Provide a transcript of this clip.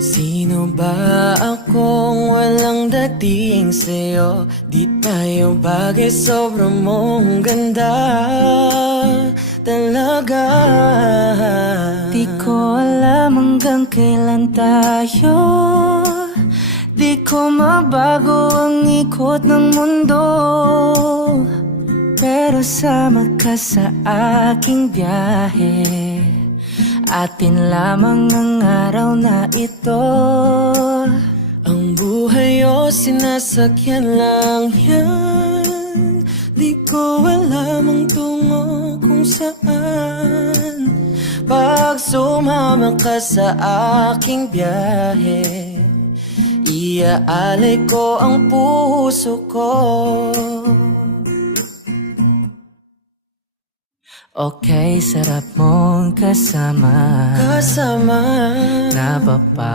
Sino ba akong walang dating sa'yo? Di tayo bagay, sobrang mong ganda talaga. Di ko alam hanggang kailan tayo, di ko mabago ang ikot ng mundo, pero sama ka sa aking biyahe. Atin lamang ang araw na ito. Ang buhay o sinasakyan lang yan, di ko alam ang tungo kung saan. Pag sumama ka sa aking biyahe, iaalay ko ang puso ko. Okay, sarap mong kasama. Kasama Napapa